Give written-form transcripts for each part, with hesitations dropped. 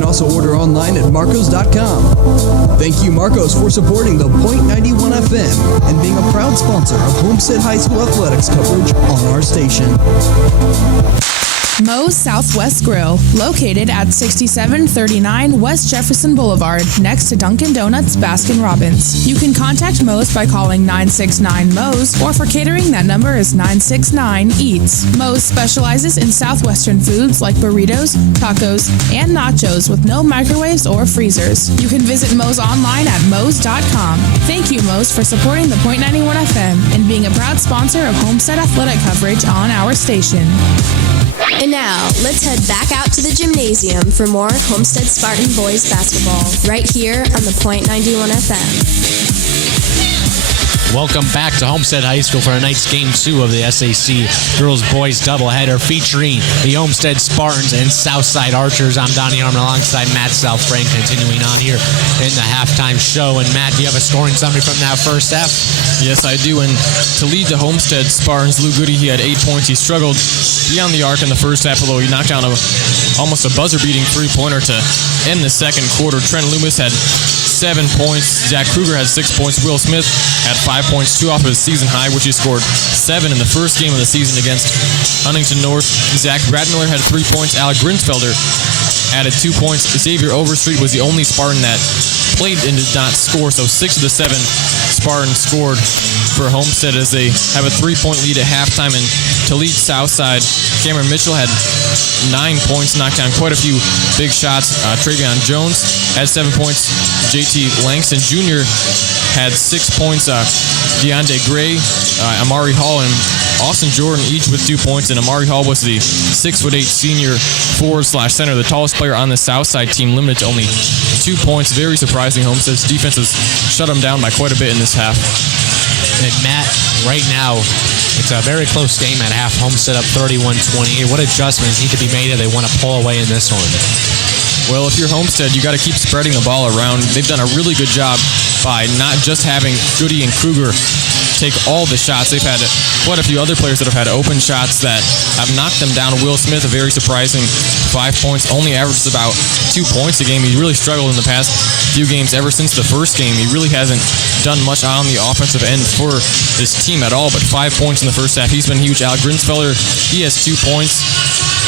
You can also order online at marcos.com. Thank you, Marcos, for supporting the Point 91 FM and being a proud sponsor of Homestead High School athletics coverage on our station. Moe's Southwest Grill, located at 6739 West Jefferson Boulevard, next to Dunkin' Donuts Baskin Robbins. You can contact Moe's by calling 969-MOE's, or for catering, that number is 969-EATS. Moe's specializes in Southwestern foods like burritos, tacos, and nachos with no microwaves or freezers. You can visit Moe's online at moes.com. Thank you, Moe's, for supporting the Point 91 FM and being a proud sponsor of Homestead athletic coverage on our station. And now, let's head back out to the gymnasium for more Homestead Spartan boys basketball, right here on the Point 91 FM. Welcome back to Homestead High School for tonight's Game 2 of the SAC Girls-Boys doubleheader featuring the Homestead Spartans and Southside Archers. I'm Donnie Harmon alongside Matt Southfrank, continuing on here in the halftime show. And Matt, do you have a scoring summary from that first half? Yes, I do. And to lead the Homestead Spartans, Lou Goody, he had 8 points. He struggled beyond the arc in the first half, although he knocked down almost a buzzer-beating three-pointer to end the second quarter. Trent Loomis had 7 points. Zach Kruger had 6 points. Will Smith had 5 points, 2 off of his season high, which he scored 7 in the first game of the season against Huntington North. Zach Bradmiller had 3 points. Alec Grinsfelder added 2 points. Xavier Overstreet was the only Spartan that played and did not score, so 6 of the 7 Spartans scored for Homestead as they have a 3-point lead at halftime. And to lead Southside, Cameron Mitchell had 9 points, knocked down quite a few big shots. Travion Jones had 7 points. JT Langston Jr. had 6 points. DeAndre Gray, Amari Hall, and Austin Jordan each with 2 points. And Amari Hall was the 6'8" senior forward/center, the tallest player on the Southside team, limited to only 2 points. Very surprising. Homestead's defense has shut them down by quite a bit in this half. And Matt, right now, it's a very close game at half. Homestead up 31-28. What adjustments need to be made if they want to pull away in this one? Well, if you're Homestead, you got to keep spreading the ball around. They've done a really good job by not just having Goody and Kruger take all the shots. They've had quite a few other players that have had open shots that have knocked them down. Will Smith, a very surprising 5 points, only averages about 2 points a game. He really struggled in the past few games. Ever since the first game, he really hasn't done much on the offensive end for his team at all, but 5 points in the first half. He's been huge. Alec Grinsfelder, he has 2 points.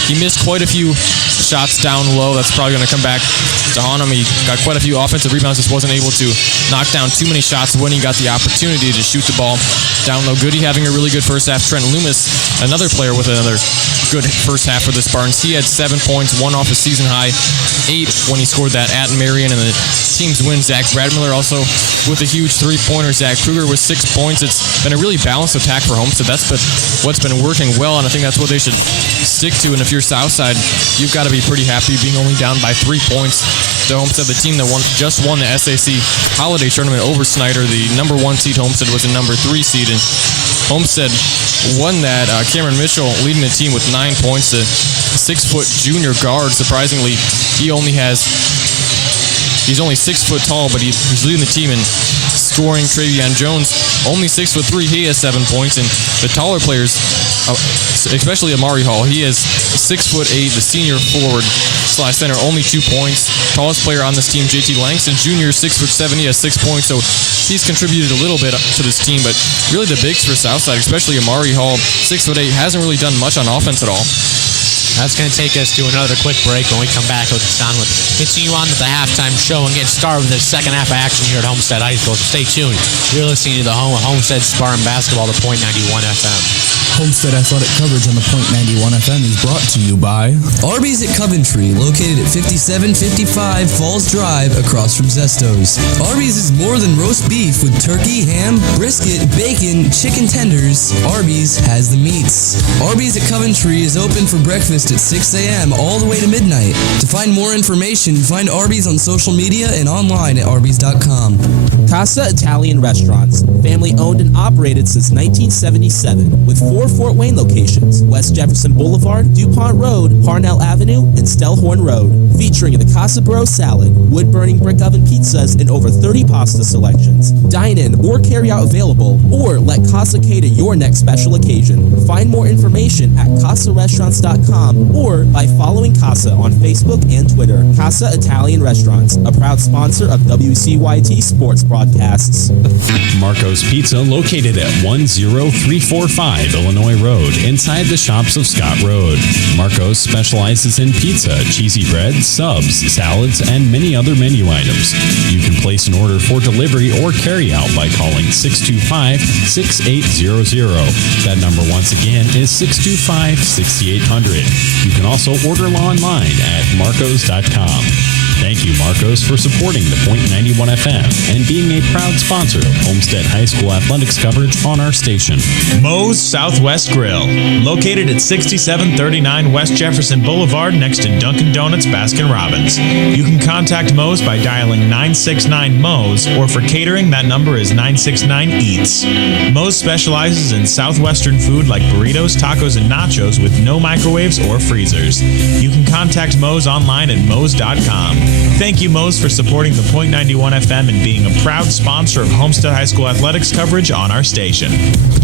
He missed quite a few shots down low. That's probably going to come back to haunt him. He got quite a few offensive rebounds, just wasn't able to knock down too many shots when he got the opportunity to shoot the ball down low. Goody having a really good first half. Trent Loomis, another player with another good first half for the Spartans. He had 7 points, 1 off his season high, 8 when he scored that at Marion, and the team's win. Zach Bradmiller also with a huge 3-pointer. Zach Kruger with 6 points. It's been a really balanced attack for Homestead. That's what's been working well, and I think that's what they should stick to. And if you're Southside, you've got to be pretty happy being only down by 3 points to Homestead, the team that just won the SAC Holiday Tournament over Snyder. The number 1 seed Homestead was the number 3 seed, and Homestead won that. Cameron Mitchell leading the team with 9 points. The 6-foot junior guard, surprisingly, he's only 6 foot tall, but he's leading the team in scoring. Travion Jones, only 6'3", he has 7 points, and the taller players, especially Amari Hall, he is 6'8", the senior forward/center, only 2 points. Tallest player on this team, JT Langston Jr., 6'7", he has 6 points, so he's contributed a little bit to this team, but really the bigs for Southside, especially Amari Hall, 6'8", hasn't really done much on offense at all. That's going to take us to another quick break. When we come back, we'll continue on with the halftime show and get started with the second half of action here at Homestead High School. So stay tuned. You're listening to the home of Homestead Spartan Basketball, the Point 91 FM. Homestead Athletic coverage on the Point 91 FM is brought to you by Arby's at Coventry, located at 5755 Falls Drive across from Zesto's. Arby's is more than roast beef with turkey, ham, brisket, bacon, chicken tenders. Arby's has the meats. Arby's at Coventry is open for breakfast at 6 a.m. all the way to midnight. To find more information, find Arby's on social media and online at arbys.com. Casa Italian Restaurants, family owned and operated since 1977, with 4 4 Fort Wayne locations: West Jefferson Boulevard, DuPont Road, Parnell Avenue, and Stellhorn Road. Featuring the Casa Bro Salad, wood-burning brick oven pizzas, and over 30 pasta selections. Dine-in or carry-out available, or let Casa cater your next special occasion. Find more information at CasaRestaurants.com or by following Casa on Facebook and Twitter. Casa Italian Restaurants, a proud sponsor of WCYT Sports Broadcasts. Marco's Pizza, located at 10345 Illinois Road, inside the shops of Scott Road. Marco's specializes in pizza, cheesy bread, subs, salads, and many other menu items. You can place an order for delivery or carry out by calling 625-6800. That number once again is 625-6800. You can also order online at marcos.com. Thank you, Marcos, for supporting the Point 91 FM and being a proud sponsor of Homestead High School athletics coverage on our station. Moe's Southwest Grill, located at 6739 West Jefferson Boulevard next to Dunkin' Donuts Baskin Robbins. You can contact Moe's by dialing 969 Moe's, or for catering, that number is 969 Eats. Moe's specializes in southwestern food like burritos, tacos, and nachos with no microwaves or freezers. You can contact Moe's online at moes.com. Thank you, Moe's, for supporting the Point 91 FM and being a proud sponsor of Homestead High School athletics coverage on our station.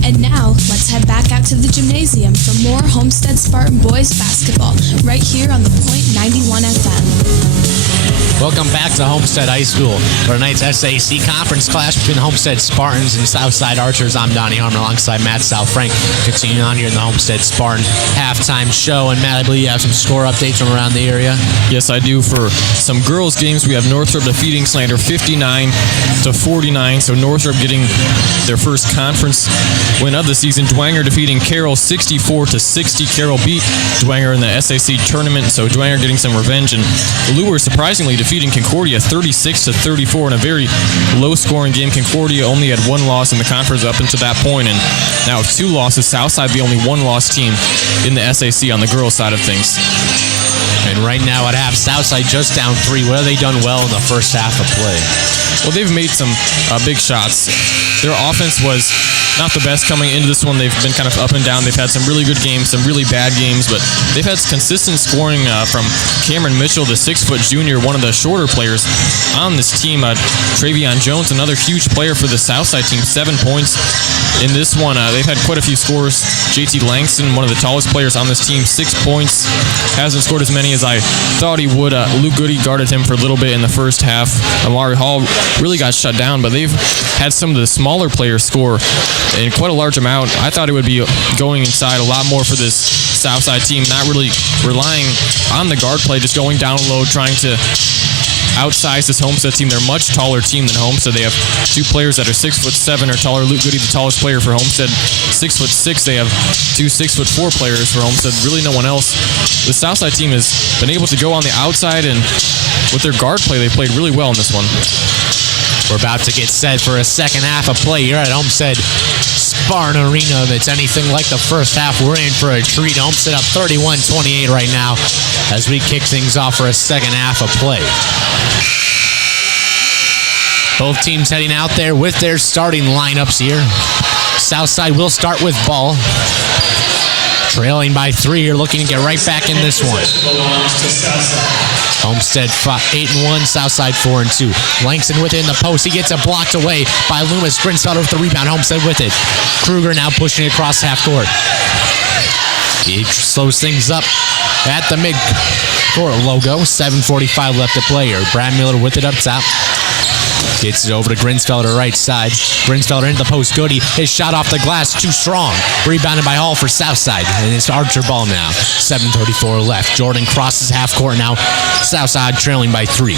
And now, let's head back out to the gymnasium for more Homestead Spartan boys basketball, right here on the Point 91 FM. Welcome back to Homestead High School for tonight's SAC conference clash between the Homestead Spartans and Southside Archers. I'm Donnie Harmon alongside Matt Southfrank. Continuing on here in the Homestead Spartan halftime show. And Matt, I believe you have some score updates from around the area. Yes, I do. For some girls games, we have Northrop defeating Slander 59-49. So Northrop getting their first conference win of the season. Dwenger defeating Carroll 64-60. Carroll beat Dwenger in the SAC tournament, so Dwenger getting some revenge. And Lure surprisingly defeating Concordia 36-34 in a very low-scoring game. Concordia only had one loss in the conference up until that point, and now with 2 losses. Southside the only one-loss team in the SAC on the girls' side of things. And right now I'd have Southside just down 3. What have they done well in the first half of play? Well, they've made some big shots. Their offense was not the best coming into this one. They've been kind of up and down. They've had some really good games, some really bad games, but they've had consistent scoring from Cameron Mitchell, the 6-foot junior, one of the shorter players on this team. Travion Jones, another huge player for the Southside team, 7 points in this one. They've had quite a few scores. JT Langston, one of the tallest players on this team, 6 points. Hasn't scored as many as I thought he would. Luke Goody guarded him for a little bit in the first half. Amari Hall really got shut down, but they've had some of the smaller players score in quite a large amount. I thought it would be going inside a lot more for this Southside team, not really relying on the guard play, just going down low, trying to outsize this Homestead team. They're a much taller team than Homestead. They have 2 players that are 6'7" or taller. Luke Goody, the tallest player for Homestead, 6'6". They have 2 6'4" players for Homestead. Really no one else. The Southside team has been able to go on the outside, and with their guard play, they played really well in this one. We're about to get set for a second half of play here at Homestead Spartan Arena. If it's anything like the first half, we're in for a treat. Homestead up 31-28 right now as we kick things off for a second half of play. Both teams heading out there with their starting lineups here. Southside will start with ball. Trailing by 3 here, looking to get right back in this one. Homestead 8-1, Southside 4-2. Langston with it in the post. He gets it blocked away by Loomis. Grinsfelder with the rebound. Homestead with it. Kruger now pushing it across half court. He slows things up at the mid-court logo. 7:45 left to play here. Brad Miller with it up top. Gets it over to Grinsfelder right side. Grinsfelder into the post. Goody. His shot off the glass. Too strong. Rebounded by Hall for Southside. And it's Archer ball now. 7:34 left. Jordan crosses half court now. Southside trailing by 3.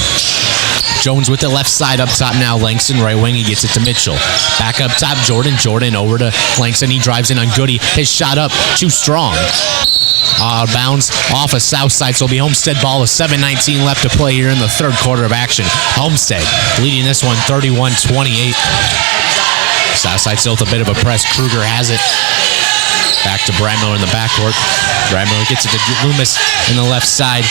Jones with the left side up top now. Langston right wing. He gets it to Mitchell. Back up top. Jordan. Jordan over to Langston. He drives in on Goody. His shot up. Too strong. Bounds off of Southside, so it'll be Homestead ball with 7:19 left to play here in the third quarter of action. Homestead leading this one 31-28. Southside still with a bit of a press. Kruger has it. Back to Brad Miller in the backcourt. Brad Miller gets it to Loomis in the left side.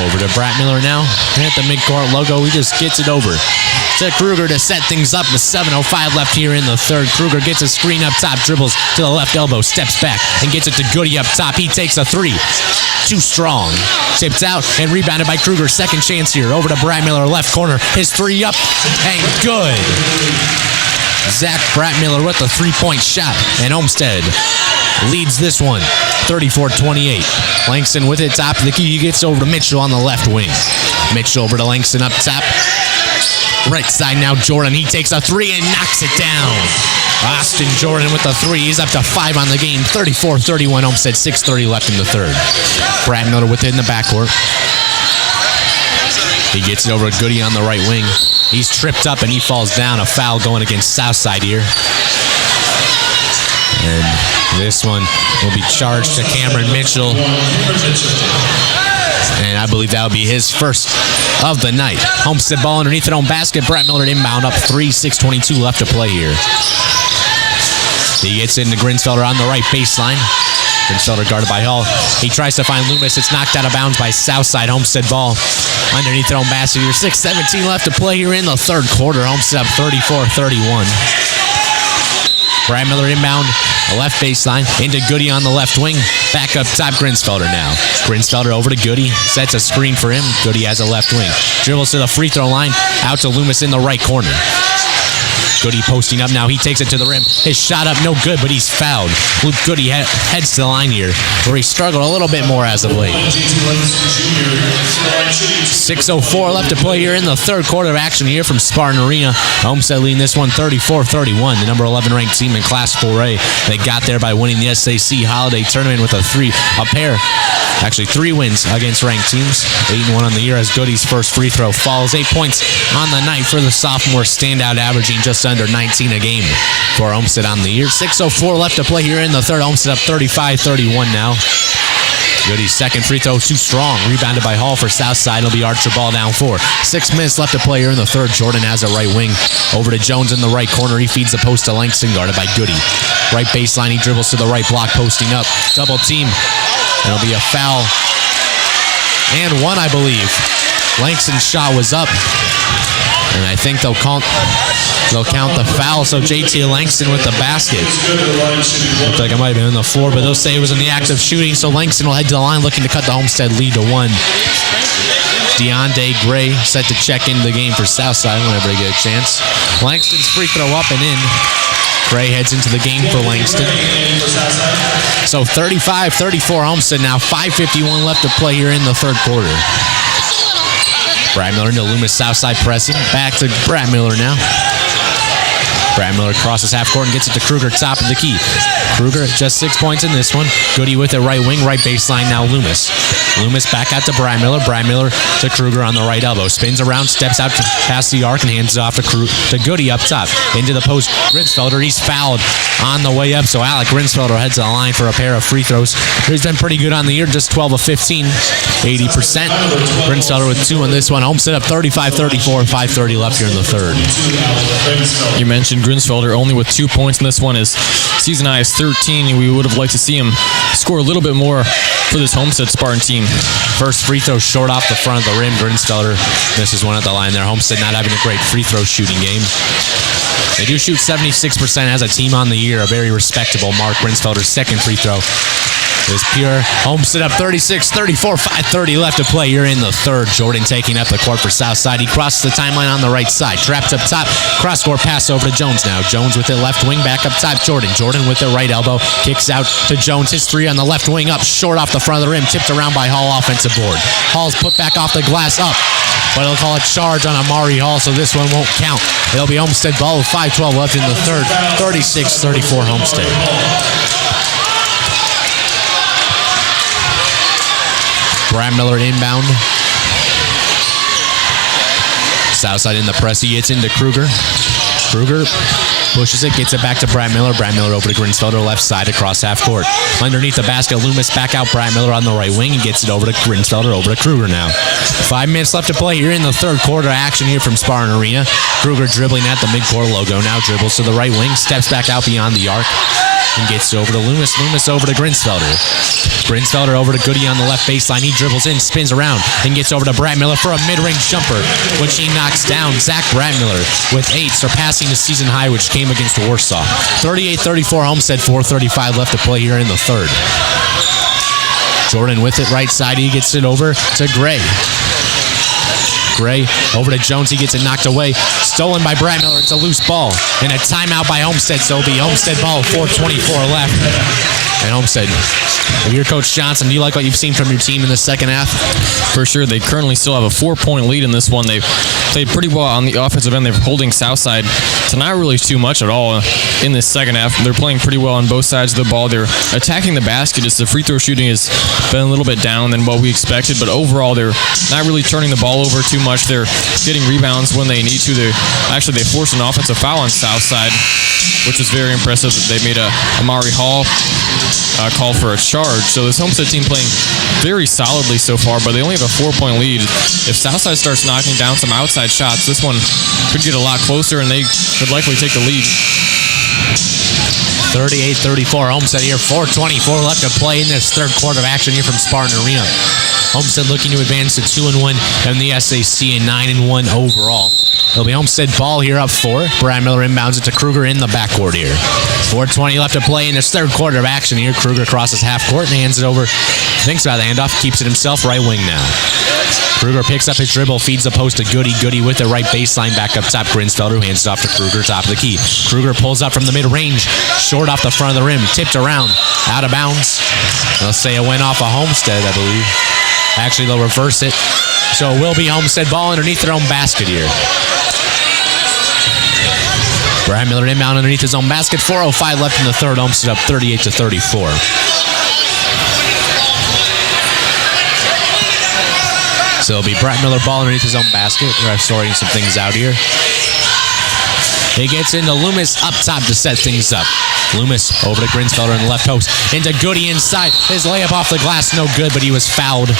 Over to Brett Miller now. At the midcourt logo, he just gets it over to Kruger to set things up with 7:05 left here in the third. Kruger gets a screen up top, dribbles to the left elbow, steps back, and gets it to Goody up top. He takes a three. Too strong. Tipped out and rebounded by Kruger. Second chance here. Over to Brett Miller, left corner. His three up and good. Zach Bratmiller with a three-point shot, and Homestead leads this one 34-28. Langston with it top of the key. He gets over to Mitchell on the left wing. Mitchell over to Langston up top. Right side now, Jordan. He takes a three and knocks it down. Austin Jordan with the three. He's up to 5 on the game. 34-31. Homestead, 6:30 left in the third. Bratmiller with it in the backcourt. He gets it over to Goody on the right wing. He's tripped up and he falls down. A foul going against Southside here. And this one will be charged to Cameron Mitchell. And I believe that will be his first of the night. Homestead ball underneath their own basket. Brett Miller inbound up 3, 6:22 left to play here. He gets into Grinsfelder on the right baseline. Grinsfelder guarded by Hall. He tries to find Loomis. It's knocked out of bounds by Southside. Homestead ball underneath their own basket here. 6:17 left to play here in the third quarter. Homestead up 34-31. Brad Miller inbound, a left baseline, into Goody on the left wing. Back up top, Grinsfelder now. Grinsfelder over to Goody, sets a screen for him. Goody has a left wing. Dribbles to the free throw line, out to Loomis in the right corner. Goody posting up now. He takes it to the rim. His shot up, no good, but he's fouled. Luke Goody heads to the line here, where he struggled a little bit more as of late. 6:04 left to play here in the third quarter of action here from Spartan Arena. Homestead leading this one 34-31. The number 11 ranked team in Class 4A. They got there by winning the SAC Holiday Tournament with three wins against ranked teams. 8-1 on the year as Goody's first free throw falls. 8 points on the night for the sophomore standout, averaging just under 19 a game for Homestead on the year. 6:04 left to play here in the third. Homestead up 35-31 now. Goody's second free throw too strong. Rebounded by Hall for Southside. It'll be Archer ball down 4. 6 minutes left to play here in the third. Jordan has a right wing. Over to Jones in the right corner. He feeds the post to Langston, guarded by Goody. Right baseline. He dribbles to the right block, posting up. Double team. It'll be a foul. And one, I believe. Langston's shot was up. And I think they'll count the foul. So JT Langston with the basket. Looked like it might have been on the floor, but they'll say it was in the act of shooting. So Langston will head to the line looking to cut the Homestead lead to 1. DeAnde Gray set to check into the game for Southside whenever they get a chance. Langston's free throw up and in. Gray heads into the game for Langston. So 35-34 Homestead now. 5:51 left to play here in the third quarter. Brad Miller into Loomis, Southside pressing. Back to Brad Miller now. Brad Miller crosses half court and gets it to Kruger, top of the key. Kruger just 6 points in this one. Goody with it right wing, right baseline now Loomis. Loomis back out to Brad Miller. Brad Miller to Kruger on the right elbow. Spins around, steps out past the arc and hands it off to Goody up top. Into the post, Grinsfelder. He's fouled on the way up, so Alec Grinsfelder heads to the line for a pair of free throws. He's been pretty good on the year, just 12 of 15, 80%. Grinsfelder with 2 on this one. Homestead up 35-34, 5:30 left here in the third. You mentioned Grinsfelder only with 2 points in this one. His season high is 13. We would have liked to see him score a little bit more for this Homestead Spartan team. First free throw short off the front of the rim. Grinsfelder misses one at the line there. Homestead not having a great free throw shooting game. They do shoot 76% as a team on the year, a very respectable mark. Grinsfelder's second free throw is pure. Homestead up 36-34, 5:30 left to play. You're in the third. Jordan taking up the court for Southside. He crosses the timeline on the right side. Trapped up top. Cross-court pass over to Jones now. Jones with it left wing. Back up top. Jordan with the right elbow. Kicks out to Jones. His three on the left wing up. Short off the front of the rim. Tipped around by Hall. Offensive board. Hall's put back off the glass up. But they'll call a charge on Amari Hall, so this one won't count. It'll be Homestead ball with 5:12 left in the third. 36-34 Homestead. Brad Miller inbound. Southside in the press. He gets into Kruger. Kruger pushes it, gets it back to Brad Miller. Brad Miller over to Grinsfelder, left side across half court. Underneath the basket, Loomis back out. Brad Miller on the right wing. He gets it over to Grinsfelder, over to Kruger now. 5 minutes left to play here in the third quarter. Action here from Spartan Arena. Kruger dribbling at the midcourt logo. Now dribbles to the right wing. Steps back out beyond the arc. and gets over to Loomis. Loomis over to Grinsfelder. Grinsfelder over to Goody on the left baseline. He dribbles in, spins around, and gets over to Bradmiller for a mid-range jumper, which he knocks down. Zach Bradmiller with 8, surpassing the season high, which came against Warsaw. 38-34 Homestead, 4:35 left to play here in the third. Jordan with it right side. He gets it over to Gray. Gray over to Jones. He gets it knocked away. Stolen by Bradmiller. It's a loose ball. And a timeout by Homestead. So it'll be Homestead ball, 4:24 left. And Homestead, if you're Coach Johnson, do you like what you've seen from your team in the second half? For sure. They currently still have a 4-point lead in this one. They've played pretty well on the offensive end. They're holding Southside to not really too much at all in this second half. They're playing pretty well on both sides of the ball. They're attacking the basket. Just the free throw shooting has been a little bit down than what we expected, but overall they're not really turning the ball over too much. They're getting rebounds when they need to. They forced an offensive foul on Southside, which was very impressive. They made a Amari Hall call for a charge. So this Homestead team playing very solidly so far, but they only have a 4-point lead. If Southside starts knocking down some outside shots, this one could get a lot closer, and they could likely take the lead. 38-34 Homestead here. 4:24 left to play in this third quarter of action here from Spartan Arena. Homestead looking to advance to 2-1 in the SAC and 9-1 overall. It'll be Homestead ball here up 4. Bradmiller inbounds it to Kruger in the backcourt here. 4:20 left to play in this third quarter of action here. Kruger crosses half court and hands it over. Thinks about the handoff, keeps it himself, right wing now. Kruger picks up his dribble, feeds the post to Goody. Goody with the right baseline back up top. Grinsfelder who hands it off to Kruger, top of the key. Kruger pulls up from the mid-range, short off the front of the rim, tipped around, out of bounds. They'll say it went off a Homestead, I believe. Actually, they'll reverse it. So it will be Homestead ball underneath their own basket here. Bradmiller inbound underneath his own basket. 4:05 left in the third. Homestead up 38-34. So it'll be Bradmiller ball underneath his own basket. We're sorting some things out here. He gets into Loomis up top to set things up. Loomis over to Grinsfelder in the left post. Into Goody inside. His layup off the glass, no good, but he was fouled.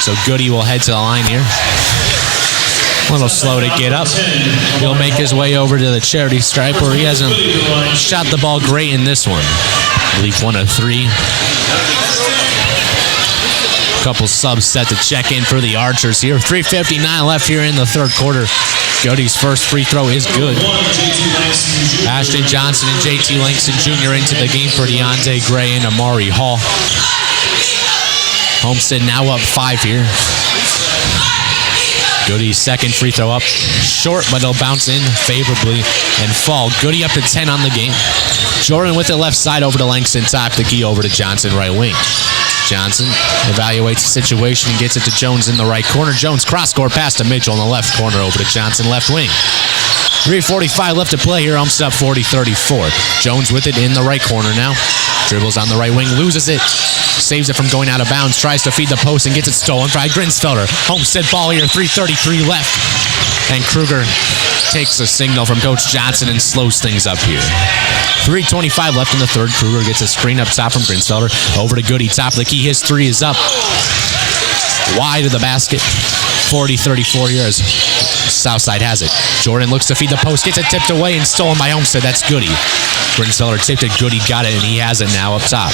So Goody will head to the line here. A little slow to get up. He'll make his way over to the charity stripe where he hasn't shot the ball great in this one. I believe 1 of 3. Couple subs set to check in for the Archers here. 3:59 left here in the third quarter. Goody's first free throw is good. Ashton Johnson and JT Langston Jr. into the game for Deontay Gray and Amari Hall. Homestead now up 5 here. Goody's second free throw up. Short, but it'll bounce in favorably and fall. Goody up to 10 on the game. Jordan with it left side over to Langston, top the key over to Johnson, right wing. Johnson evaluates the situation and gets it to Jones in the right corner. Jones cross-court pass to Mitchell in the left corner over to Johnson, left wing. 3:45 left to play here. Homestead up 40-34. Jones with it in the right corner now. Dribbles on the right wing, loses it. Saves it from going out of bounds. Tries to feed the post and gets it stolen by Grinsfelder. Homestead ball here, 3:33 left. And Kruger takes a signal from Coach Johnson and slows things up here. 3:25 left in the third. Kruger gets a screen up top from Grinsfelder. Over to Goody, top of the key. His 3 is up. Wide of the basket. 40-34 here as Southside has it. Jordan looks to feed the post. Gets it tipped away and stolen by Homestead. That's Goody. Grinsfelder tipped it. Goody got it, and he has it now up top.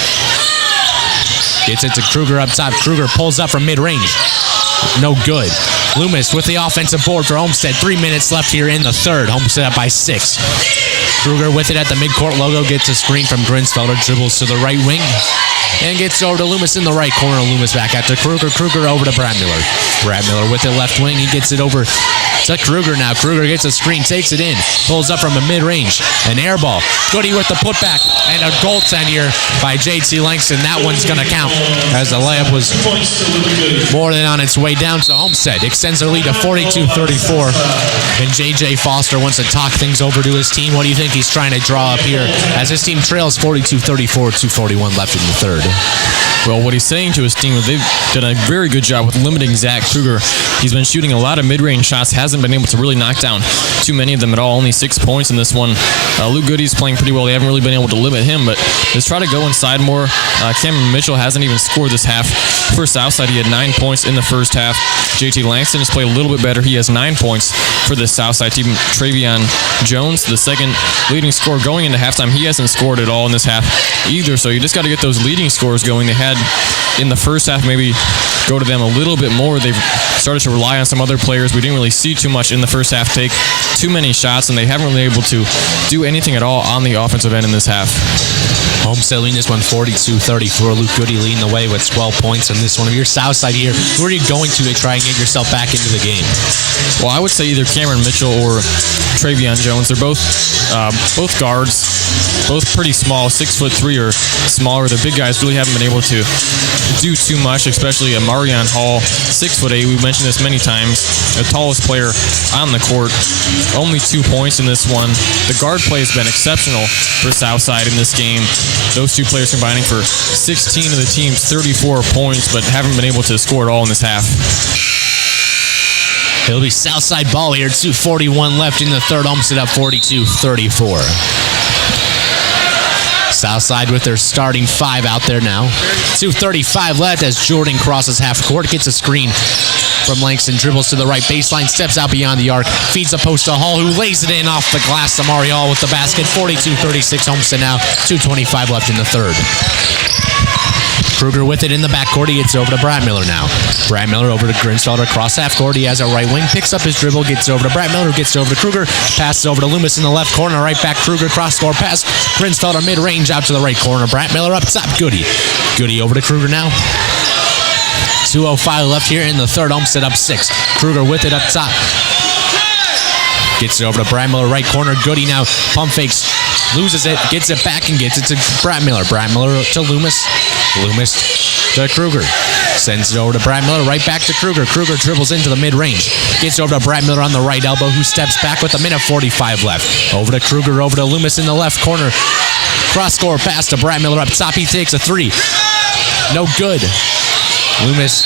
Gets it to Kruger up top. Kruger pulls up from mid-range. No good. Loomis with the offensive board for Homestead. 3 minutes left here in the third. Homestead up by 6. Kruger with it at the midcourt logo. Gets a screen from Grinsfelder. Dribbles to the right wing. And gets over to Loomis in the right corner. Loomis back out to Kruger. Kruger over to Bradmiller. Bradmiller with it left wing. He gets it over to Kruger now. Kruger gets a screen. Takes it in. Pulls up from a mid-range. An air ball. Goody with the putback. And a goaltend here by JT Langston. That one's going to count as the layup was more than on its way down. So Homestead extends their lead to 42-34. And J.J. Foster wants to talk things over to his team. What do you think he's trying to draw up here as his team trails 42-34, 2:41 left in the third? Well, what he's saying to his team is they've done a very good job with limiting Zach Kruger. He's been shooting a lot of mid-range shots, hasn't been able to really knock down too many of them at all. Only 6 points in this one. Luke Goody's playing pretty well. They haven't really been able to limit him, but let's try to go inside more. Cameron Mitchell hasn't even scored this half. For Southside, he had 9 points in the first half. JT Langston has played a little bit better. He has 9 points for the Southside team. Travion Jones, the second leading scorer going into halftime, he hasn't scored at all in this half either, so you just got to get those leading scores going. They had in the first half maybe go to them a little bit more. They've started to rely on some other players. We didn't really see too much in the first half take too many shots, and they haven't really been able to do anything at all on the offensive end in this half. Homestead leading this one 42-34. Luke Goody leading the way with 12 points in this one. Of your Southside here, who are you going to try and get yourself back into the game? Well, I would say either Cameron Mitchell or Travion Jones. They're both guards, both pretty small, 6'3" or smaller. The big guys really haven't been able to do too much, especially Marion Hall, 6'8". We've mentioned this many times. The tallest player on the court. Only 2 points in this one. The guard play has been exceptional for Southside in this game. Those two players combining for 16 of the team's 34 points, but haven't been able to score at all in this half. It'll be Southside ball here. 2:41 left in the third. Homestead up 42-34. Southside with their starting 5 out there now. 2:35 left as Jordan crosses half court, gets a screen from Langston, dribbles to the right baseline, steps out beyond the arc, feeds the post to Hall, who lays it in off the glass. Amari Hall with the basket. 42-36 Homestead now. 2:25 left in the third. Kruger with it in the backcourt. He gets over to Brad Miller now. Brad Miller over to Grinsfelder across half court. He has a right wing, picks up his dribble, gets over to Brad Miller, who gets over to Kruger, passes over to Loomis in the left corner, right back Kruger, cross-court pass. Grinsfelder mid-range out to the right corner. Brad Miller up top. Goody over to Kruger now. 2:05 left here in the third. Homestead up 6. Kruger with it up top. Gets it over to Brad Miller, right corner. Goody now pump fakes, loses it, gets it back and gets it to Brad Miller. Brad Miller to Loomis. Loomis to Kruger. Sends it over to Brad Miller, right back to Kruger. Kruger dribbles into the mid-range. Gets over to Brad Miller on the right elbow, who steps back with 1:45 left. Over to Kruger, over to Loomis in the left corner. Cross-score pass to Brad Miller up top. He takes a 3. No good. Loomis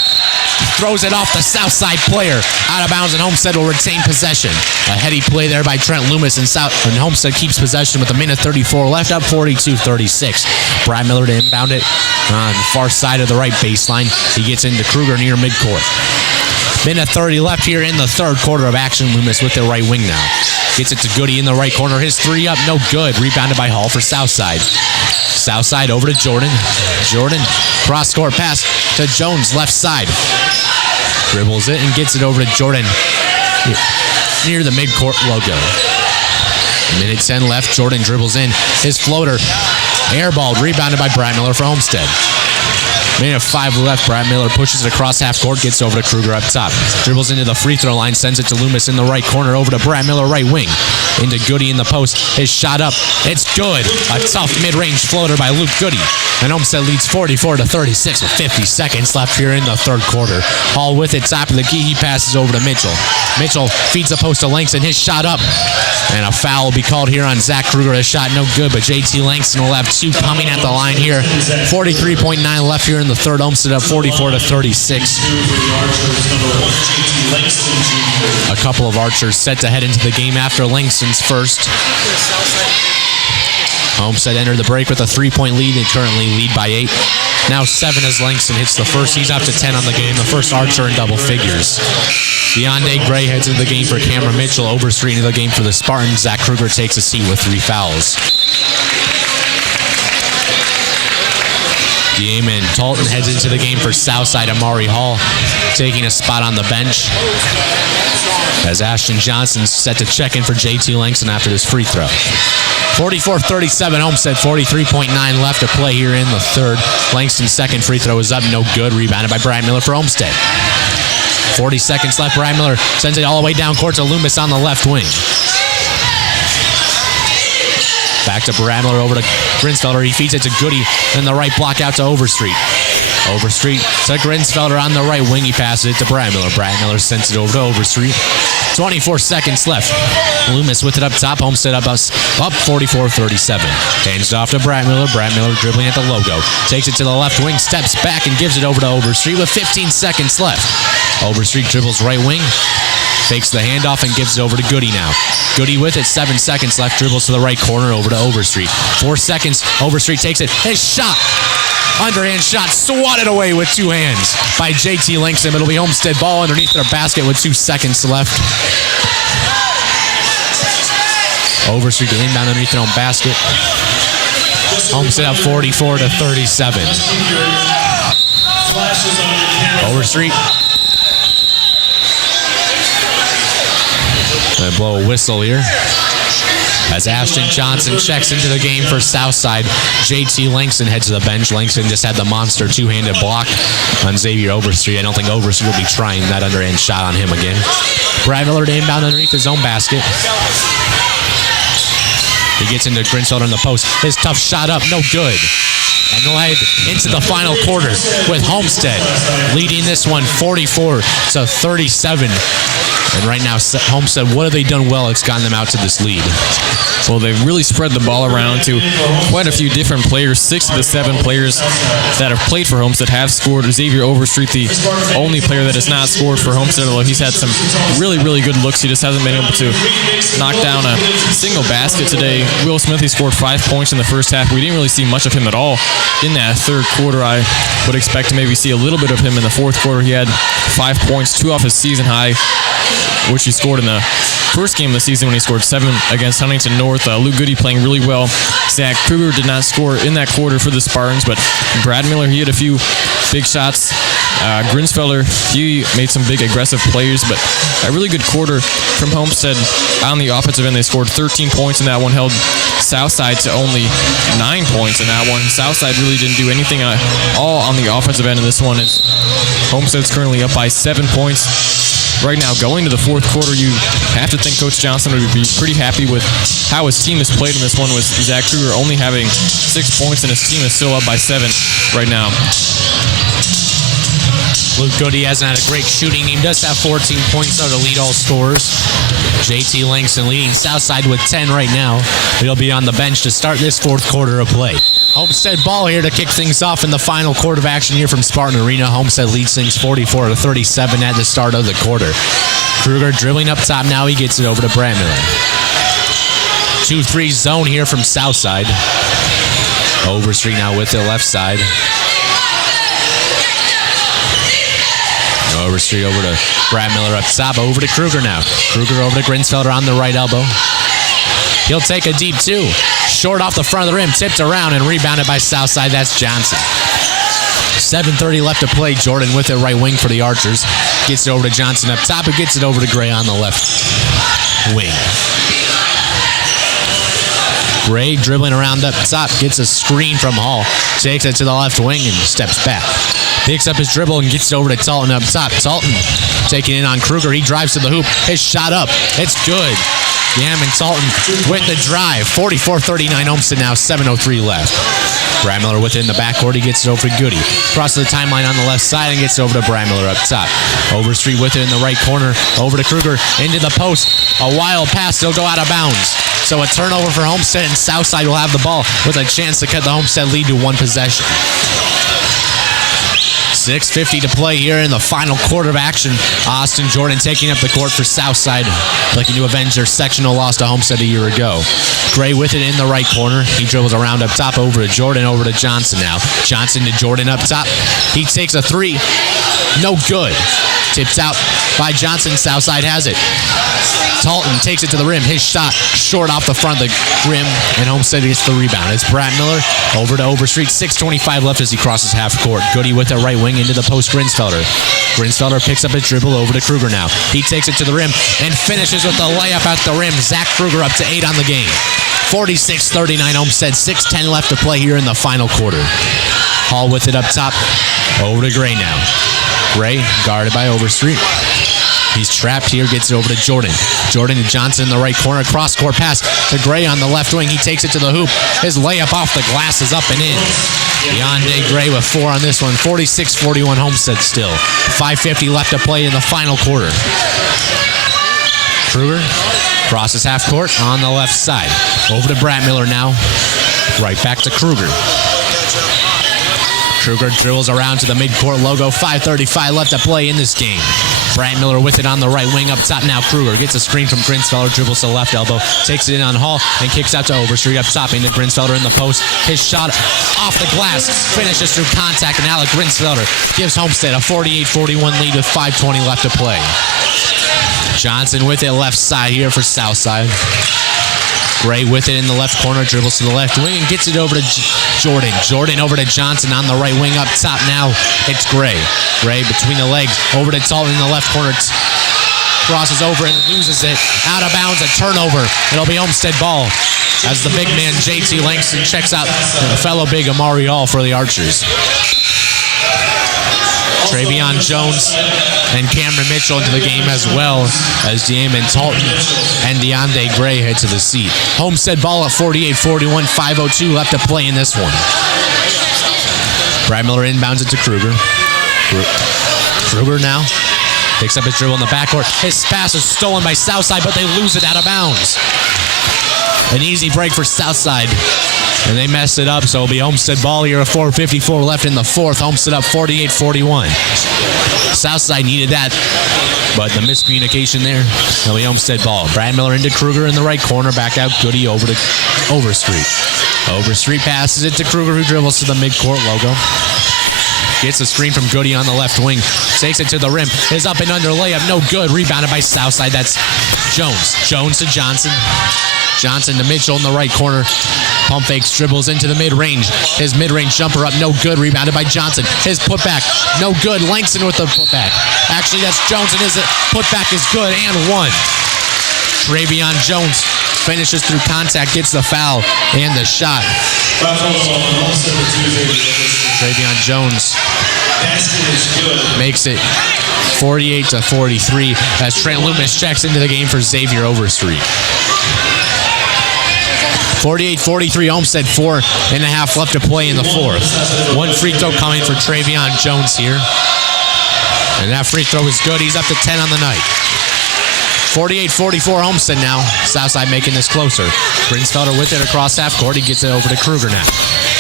throws it off the Southside player. Out of bounds, and Homestead will retain possession. A heady play there by Trent Loomis, and Homestead keeps possession with 1:34 left, up 42-36. Brad Miller to inbound it on the far side of the right baseline. He gets into Kruger near midcourt. 1:30 left here in the third quarter of action. Loomis with the right wing now. Gets it to Goody in the right corner. His 3 up, no good. Rebounded by Hall for Southside. Southside over to Jordan. Jordan, cross-court pass to Jones, left side. Dribbles it and gets it over to Jordan near the midcourt logo. 1:10 left. Jordan dribbles in. His floater, airballed, rebounded by Brad Miller for Homestead. 1:05 left. Brad Miller pushes it across half court, gets over to Kruger up top. Dribbles into the free throw line, sends it to Loomis in the right corner, over to Brad Miller, right wing. Into Goody in the post. His shot up. It's good. A tough mid-range floater by Luke Goody. And Homestead leads 44-36 with 50 seconds left here in the third quarter. Hall with it, top of the key. He passes over to Mitchell. Mitchell feeds the post to Langston. His shot up. And a foul will be called here on Zach Kruger. His shot no good, but JT Langston will have 2 coming at the line here. 43.9 left here in the third. Homestead up 44-36. A couple of Archers set to head into the game after Langston's first. Homestead entered the break with a 3-point lead and currently lead by 8. Now 7 as Langston hits the first. He's up to 10 on the game. The first Archer in double figures. Deonde Gray heads into the game for Cameron Mitchell. Overstreet into the game for the Spartans. Zach Kruger takes a seat with 3 fouls. Damon Talton heads into the game for Southside. Amari Hall taking a spot on the bench, as Ashton Johnson's set to check in for JT Langston after this free throw. 44-37 Homestead, 43.9 left to play here in the third. Langston's second free throw is up, no good. Rebounded by Brad Miller for Homestead. 40 seconds left. Brad Miller sends it all the way down court to Loomis on the left wing. Back to Brad Miller, over to Grinsfelder. He feeds it to Goody, then the right block out to Overstreet. Overstreet to Grinsfelder on the right wing. He passes it to Brad Miller. Brad Miller sends it over to Overstreet. 24 seconds left. Loomis with it up top. Homestead up 44-37. Hands it off to Brad Miller. Brad Miller dribbling at the logo. Takes it to the left wing, steps back, and gives it over to Overstreet with 15 seconds left. Overstreet dribbles right wing. Fakes the handoff and gives it over to Goody now. Goody with it, 7 seconds left, dribbles to the right corner over to Overstreet. 4 seconds, Overstreet takes it. His shot, underhand shot, swatted away with 2 hands by JT Langston. It'll be Homestead ball underneath their basket with 2 seconds left. Overstreet to inbound underneath their own basket. Homestead up 44-37. Overstreet. They blow a whistle here as Ashton Johnson checks into the game for Southside. JT Langston heads to the bench. Langston just had the monster 2-handed block on Xavier Overstreet. I don't think Overstreet will be trying that underhand shot on him again. Brad Miller to inbound underneath his own basket. He gets into Grinsfeld on the post. His tough shot up, no good. And we'll head into the final quarter with Homestead leading this one 44-37. And right now, Homestead, what have they done well? It's gotten them out to this lead. Well, they've really spread the ball around to quite a few different players. 6 of the 7 players that have played for Homestead have scored. Xavier Overstreet, the only player that has not scored for Homestead, although he's had some really, really good looks. He just hasn't been able to knock down a single basket today. Will Smith, he scored 5 points in the first half. We didn't really see much of him at all in that third quarter. I would expect to maybe see a little bit of him in the fourth quarter. He had 5 points, 2 off his season high, which he scored in the first game of the season when he scored 7 against Huntington North. Luke Goody playing really well. Zach Kruger did not score in that quarter for the Spartans, but Brad Miller, he had a few big shots. Grinsfelder, he made some big aggressive plays, but a really good quarter from Homestead on the offensive end. They scored 13 points in that one, held Southside to only 9 points in that one. Southside really didn't do anything at all on the offensive end of this one. Homestead's currently up by 7 points. Right now, going to the fourth quarter, you have to think Coach Johnson would be pretty happy with how his team has played in this one, with Zach Kruger only having 6 points, and his team is still up by 7 right now. Luke Goody hasn't had a great shooting team. Does have 14 points, though, to lead all scorers. JT Langston leading Southside with 10 right now. He'll be on the bench to start this fourth quarter of play. Homestead ball here to kick things off in the final quarter of action here from Spartan Arena. Homestead leads things 44-37 at the start of the quarter. Kruger dribbling up top now. He gets it over to Brad Miller. 2-3 zone here from Southside. Overstreet now with the left side. Overstreet over to Brad Miller up top. Over to Kruger now. Kruger over to Grinsfelder on the right elbow. He'll take a deep 2. Short off the front of the rim, tipped around and rebounded by Southside. That's Johnson. 7:30 left to play. Jordan with it right wing for the Archers. Gets it over to Johnson up top, and gets it over to Gray on the left wing. Gray dribbling around up top, gets a screen from Hall. Takes it to the left wing and steps back. Picks up his dribble and gets it over to Talton up top. Talton taking in on Kruger. He drives to the hoop. His shot up. It's good. Yam and Talton with the drive. 44-39 Homestead now, 7:03 left. Brad Miller with it in the backcourt. He gets it over to Goody. Crosses the timeline on the left side and gets it over to Brad Miller up top. Overstreet with it in the right corner. Over to Kruger. Into the post. A wild pass. They'll go out of bounds. So a turnover for Homestead, and Southside will have the ball with a chance to cut the Homestead lead to 1 possession. 6:50 to play here in the final quarter of action. Austin Jordan taking up the court for Southside, looking to avenge their sectional loss to Homestead a year ago. Gray with it in the right corner. He dribbles around up top over to Jordan, over to Johnson now. Johnson to Jordan up top. He takes a 3. No good. Tipped out by Johnson. Southside has it. Talton takes it to the rim. His shot short off the front of the rim, and Homestead gets the rebound. It's Brad Miller over to Overstreet. 6:25 left as he crosses half court. Goody with the right wing into the post. Grinsfelder. Grinsfelder picks up his dribble over to Kruger now. He takes it to the rim and finishes with the layup at the rim. Zach Kruger up to 8 on the game. 46-39 Homestead. 6:10 left to play here in the final quarter. Hall with it up top. Over to Gray now. Gray guarded by Overstreet. He's trapped here, gets it over to Jordan. Jordan to Johnson in the right corner. Cross-court pass to Gray on the left wing. He takes it to the hoop. His layup off the glass is up and in. Deonde Gray with 4 on this one. 46-41 Homestead still. 5:50 left to play in the final quarter. Kruger crosses half court on the left side. Over to Brad Miller now. Right back to Kruger. Kruger drills around to the midcourt logo. 5:35 left to play in this game. Brad Miller with it on the right wing up top now. Kruger gets a screen from Grinsfelder, dribbles to the left elbow, takes it in on Hall, and kicks out to Overstreet up top into Grinsfelder in the post. His shot off the glass, finishes through contact, and Alec Grinsfelder gives Homestead a 48-41 lead with 5:20 left to play. Johnson with it left side here for Southside. Gray with it in the left corner, dribbles to the left wing and gets it over to Jordan. Jordan over to Johnson on the right wing up top now. It's Gray. Gray between the legs, over to Talton in the left corner. Crosses over and loses it. Out of bounds, a turnover. It'll be Homestead ball as the big man JT Langston checks out the fellow big Amari Hall for the Archers. Travion Jones and Cameron Mitchell into the game as well as Damon Talton and DeAndre Gray head to the seat. Homestead ball at 48-41, 5:02 left to play in this one. Brad Miller inbounds it to Kruger. Kruger now picks up his dribble in the backcourt. His pass is stolen by Southside, but they lose it out of bounds. An easy break for Southside. And they messed it up, so it'll be Homestead ball here. 4:54 left in the fourth. Homestead up 48-41. Southside needed that, but the miscommunication there. It'll be Homestead ball. Brad Miller into Kruger in the right corner. Back out Goody over to Overstreet. Overstreet passes it to Kruger, who dribbles to the midcourt logo. Gets a screen from Goody on the left wing. Takes it to the rim. Is up and under layup. No good. Rebounded by Southside. That's Jones. Jones to Johnson. Johnson to Mitchell in the right corner. Pump fakes, dribbles into the mid-range. His mid-range jumper up, no good. Rebounded by Johnson. His putback, no good. Langston with the putback. Actually, that's Jones, and his putback is good and one. Travion Jones finishes through contact, gets the foul and the shot. Travion Jones makes it 48-43 as Trent Loomis checks into the game for Xavier Overstreet. 48-43 Homestead, 4.5 left to play in the fourth. One free throw coming for Travion Jones here. And that free throw is good. He's up to 10 on the night. 48-44 Homestead now. Southside making this closer. Grinsfelder with it across half court. He gets it over to Kruger now.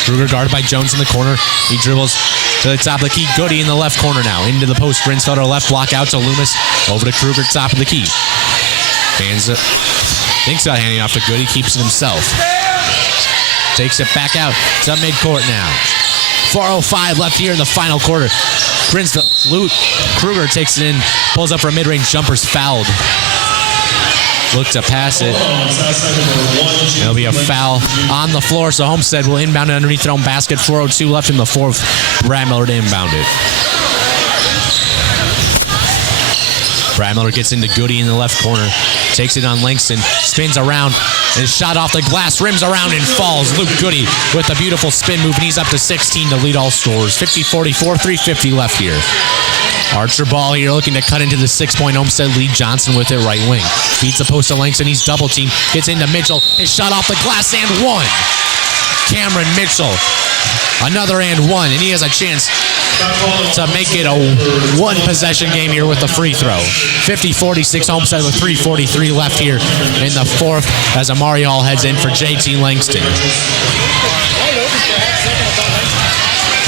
Kruger guarded by Jones in the corner. He dribbles to the top of the key. Goody in the left corner now. Into the post. Grinsfelder left block out to Loomis. Over to Kruger, top of the key. Hands it. Thinks about handing off to Goody. Keeps it himself. Takes it back out to midcourt now. 4:05 left here in the final quarter. Kruger takes it in. Pulls up for a mid-range jumper's fouled. Look to pass it. There'll be a foul on the floor, so Homestead will inbound it underneath their own basket. 4:02 left in the fourth. Brad Miller to inbound it. Brad Miller gets into Goody in the left corner. Takes it on Langston. Spins around. And shot off the glass. Rims around and falls. Luke Goody with a beautiful spin move. And he's up to 16 to lead all scorers. 50-44, 3:50 left here. Archer ball here looking to cut into the 6-point Homestead lead. Johnson with it right wing. Feeds the post to Langston. He's double teamed. Gets into Mitchell. His shot off the glass and one. Cameron Mitchell. Another and one. And he has a chance to make it a one-possession game here with the free throw. 50-46 Homestead with 3:43 left here in the fourth as Amari Hall heads in for JT Langston.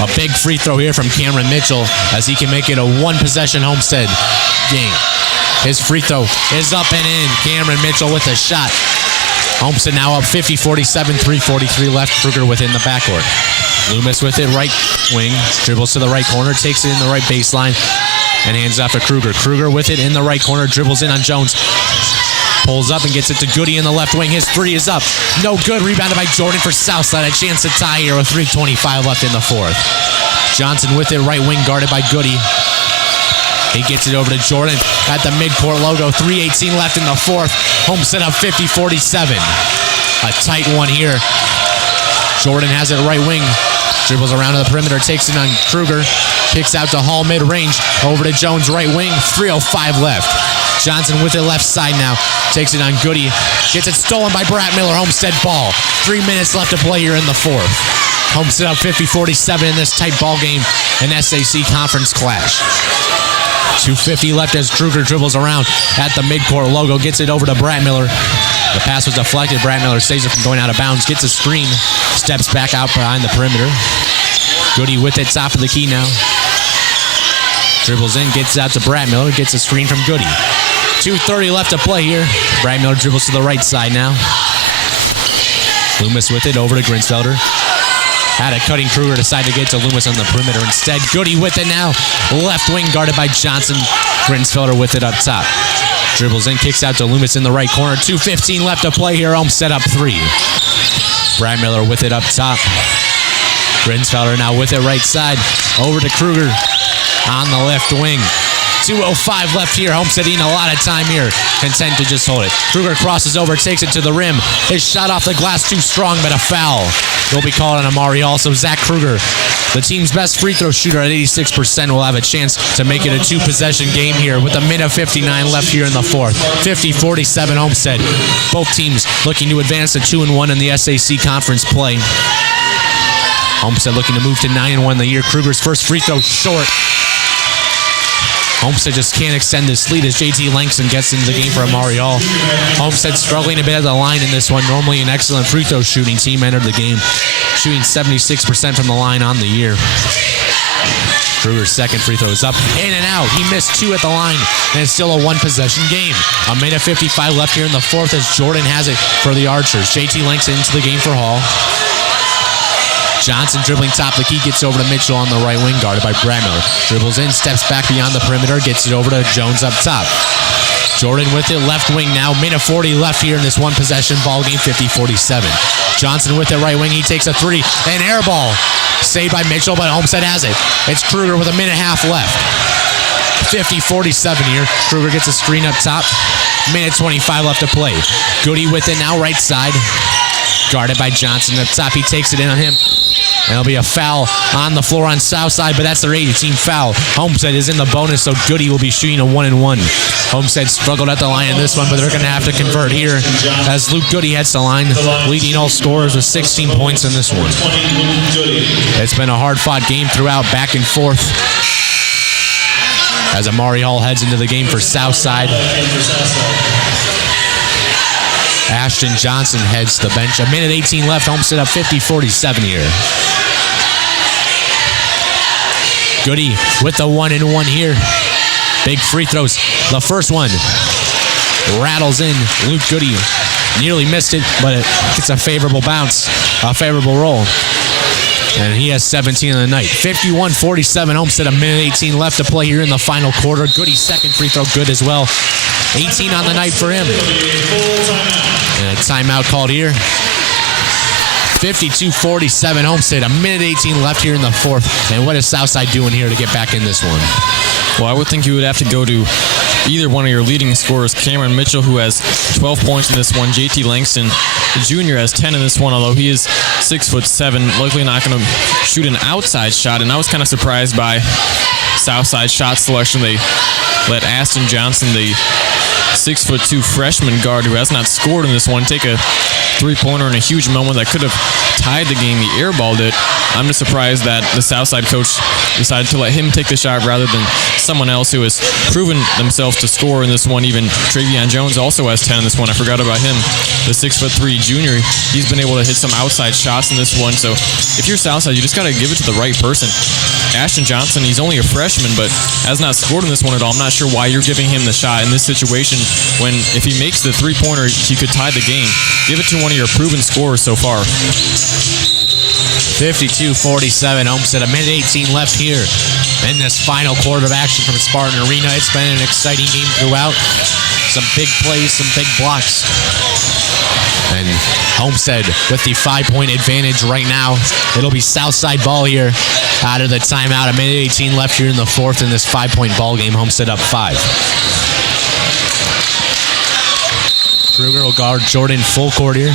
A big free throw here from Cameron Mitchell as he can make it a one-possession Homestead game. His free throw is up and in. Cameron Mitchell with a shot. Homestead now up 50-47, 3:43 left. Kruger within the backcourt. Loomis with it, right wing, dribbles to the right corner, takes it in the right baseline, and hands it off to Kruger. Kruger with it in the right corner, dribbles in on Jones, pulls up and gets it to Goody in the left wing. His three is up. No good. Rebounded by Jordan for Southside. A chance to tie here with 3:25 left in the fourth. Johnson with it, right wing, guarded by Goody. He gets it over to Jordan at the midcourt logo. 3:18 left in the fourth. Homestead up 50-47. A tight one here. Jordan has it right wing. Dribbles around to the perimeter, takes it on Kruger. Kicks out to Hall mid-range. Over to Jones right wing. 3:05 left. Johnson with it left side now. Takes it on Goody. Gets it stolen by Brad Miller. Homestead ball. 3 minutes left to play here in the fourth. Homestead up 50-47 in this tight ball game. An SAC conference clash. 2:50 left as Kruger dribbles around at the midcourt logo. Gets it over to Brad Miller. The pass was deflected. Brad Miller saves it from going out of bounds. Gets a screen. Steps back out behind the perimeter. Goody with it, top of the key now. Dribbles in, gets it out to Brad Miller. Gets a screen from Goody. 2:30 left to play here. Brad Miller dribbles to the right side now. Loomis with it over to Grinsfelder. Had a cutting Kruger, decided to get to Loomis on the perimeter instead. Goody with it now. Left wing guarded by Johnson. Grinsfelder with it up top. Dribbles in, kicks out to Loomis in the right corner. 2:15 left to play here. Homestead up 3. Brad Miller with it up top. Grinsfelder now with it right side. Over to Kruger on the left wing. 2:05 left here. Homestead eating a lot of time here. Content to just hold it. Kruger crosses over, takes it to the rim. His shot off the glass too strong, but a foul. Will be called on Amari also. Zach Kruger, the team's best free throw shooter at 86%, will have a chance to make it a 2-possession game here with a minute 59 left here in the fourth. 50-47 Homestead. Both teams looking to advance to 2-1 in the SAC conference play. Homestead looking to move to 9-1 in the year. Kruger's first free throw short. Homestead just can't extend this lead as JT Langston gets into the game for Amari Hall. Homestead struggling a bit at the line in this one. Normally an excellent free throw shooting team entered the game, shooting 76% from the line on the year. Kruger's second free throw is up, in and out. He missed 2 at the line, and it's still a 1-possession game. A minute 55 left here in the fourth as Jordan has it for the Archers. JT Langston into the game for Hall. Johnson dribbling top of the key, gets over to Mitchell on the right wing, guarded by Brad Miller. Dribbles in, steps back beyond the perimeter, gets it over to Jones up top. Jordan with it, left wing now. Minute 40 left here in this 1-possession ball game, 50-47. Johnson with it, right wing. He takes a 3, an air ball. Saved by Mitchell, but Homestead has it. It's Kruger with a minute half left. 50-47 here. Kruger gets a screen up top. Minute 25 left to play. Goody with it now, right side. Guarded by Johnson up top. He takes it in on him. And there'll be a foul on the floor on south side, but that's their 18th foul. Homestead is in the bonus, so Goody will be shooting a 1-and-1. Homestead struggled at the line in this one, but they're going to have to convert here as Luke Goody heads the line, leading all scorers with 16 points in this one. It's been a hard-fought game throughout, back and forth, as Amari Hall heads into the game for Southside. Ashton Johnson heads to the bench. A minute 18 left. Homestead up 50-47 here. Goody with the 1-and-1 here. Big free throws. The first one rattles in. Luke Goody nearly missed it, but it's a favorable bounce, a favorable roll. And he has 17 on the night. 51-47. Homestead, a minute 18 left to play here in the final quarter. Goody's second free throw good as well. 18 on the night for him. And a timeout called here. 52-47 Homestead. A minute 18 left here in the fourth. And what is Southside doing here to get back in this one? Well, I would think you would have to go to either one of your leading scorers, Cameron Mitchell, who has 12 points in this one. JT Langston, the junior, has 10 in this one, although he is 6'7", likely not going to shoot an outside shot. And I was kind of surprised by Southside shot selection. They let Ashton Johnson, the 6'2" freshman guard who has not scored in this one, take a three-pointer in a huge moment that could have tied the game. He airballed it. I'm just surprised that the Southside coach decided to let him take the shot rather than someone else who has proven themselves to score in this one. Even Travion Jones also has 10 in this one. I forgot about him. The 6'3" junior, he's been able to hit some outside shots in this one. So if you're Southside, you just got to give it to the right person. Ashton Johnson, he's only a freshman, but has not scored in this one at all. I'm not sure why you're giving him the shot in this situation when if he makes the three-pointer, he could tie the game. Give it to one of your proven scorers so far. 52-47 Homestead. A minute 18 left here in this final quarter of action from Spartan Arena. It's been an exciting game throughout. Some big plays, some big blocks. And Homestead with the 5-point advantage right now. It'll be Southside ball here out of the timeout. A minute 18 left here in the fourth in this 5-point ball game. Homestead up 5. Kruger will guard Jordan full court here.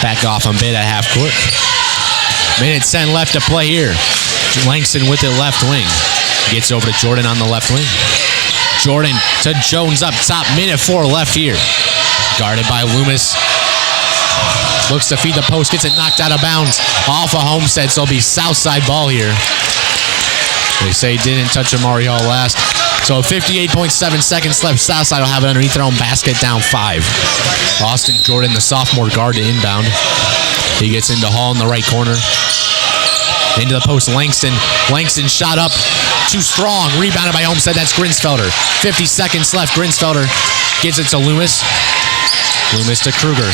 Back off a bit at half court. Minute 10 left to play here. Langston with it left wing. Gets over to Jordan on the left wing. Jordan to Jones up top. Minute 4 left here. Guarded by Loomis. Looks to feed the post. Gets it knocked out of bounds. Off of Homestead, so it'll be Southside ball here. They say didn't touch Amari Hall last. So 58.7 seconds left. Southside will have it underneath their own basket, down 5. Austin Jordan, the sophomore guard, to inbound. He gets into Hall in the right corner. Into the post, Langston. Langston shot up. Too strong. Rebounded by Homestead. That's Grinsfelder. 50 seconds left. Grinsfelder gives it to Loomis. Loomis to Kruger.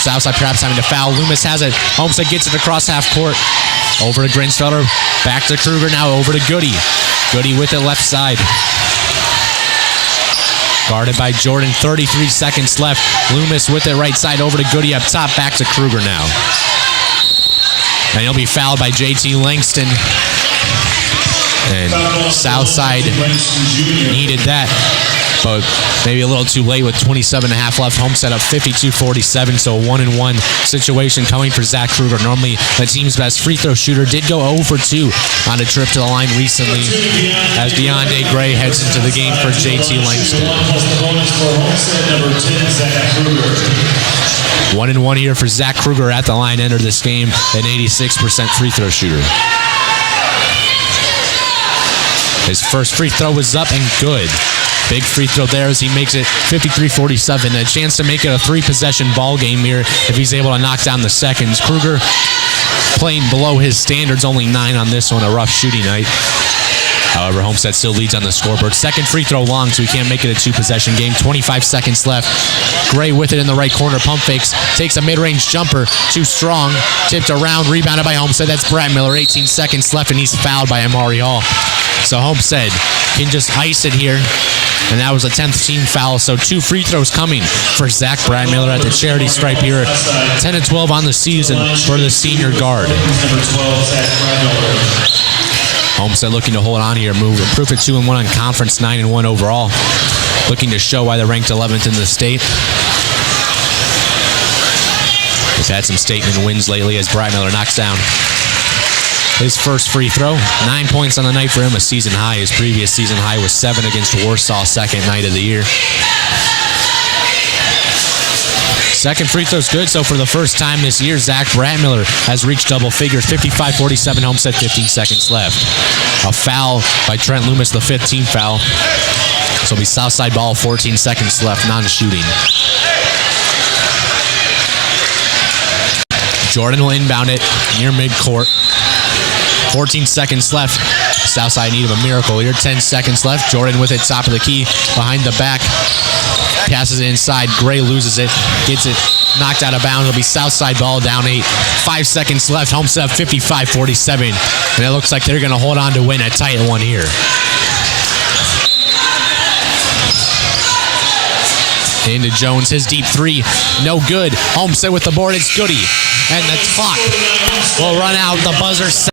Southside perhaps having to foul. Loomis has it. Homestead gets it across half court. Over to Grinsfelder. Back to Kruger now. Over to Goody. Goody with it left side. Guarded by Jordan. 33 seconds left. Loomis with it right side. Over to Goody up top. Back to Kruger now. And he'll be fouled by JT Langston. And Southside needed that, but maybe a little too late with 27.5 left. Homestead up 52-47, so a 1-and-1 situation coming for Zach Kruger. Normally the team's best free throw shooter. Did go 0 for 2 on a trip to the line recently as DeAndre Gray heads into the game for JT Langston. 1-and-1 here for Zach Kruger at the line. Entered this game an 86% free throw shooter. His first free throw was up and good. Big free throw there as he makes it 53-47. A chance to make it a 3-possession ball game here if he's able to knock down the seconds. Kruger playing below his standards, only 9 on this one, a rough shooting night. However, Homestead still leads on the scoreboard. Second free throw long, so he can't make it a 2-possession game. 25 seconds left. Gray with it in the right corner. Pump fakes. Takes a mid-range jumper. Too strong. Tipped around. Rebounded by Homestead. That's Brad Miller. 18 seconds left, and he's fouled by Amari Hall. So Homestead can just ice it here. And that was a 10th team foul. So 2 free throws coming for Zach Brad Miller at the charity stripe here. 10-12 on the season for the senior guard. Homestead looking to hold on here, improve it 2-1 on conference, 9-1 overall. Looking to show why they're ranked 11th in the state. They've had some statement wins lately as Brad Miller knocks down his first free throw. 9 points on the night for him, a season high. His previous season high was 7 against Warsaw, second night of the year. Second free throw's good, so for the first time this year, Zach Bratmiller has reached double figures. 55-47, Homestead, 15 seconds left. A foul by Trent Loomis, the 15th foul. So it'll be Southside ball, 14 seconds left, non-shooting. Jordan will inbound it near midcourt. 14 seconds left. Southside in need of a miracle here. 10 seconds left. Jordan with it, top of the key, behind the back. Passes it inside. Gray loses it. Gets it knocked out of bounds. It'll be Southside ball, down 8. 5 seconds left. Homestead 55-47. And it looks like they're going to hold on to win a tight one here. Into Jones. His deep 3. No good. Homestead with the board. It's Goody. And the clock will run out. The buzzer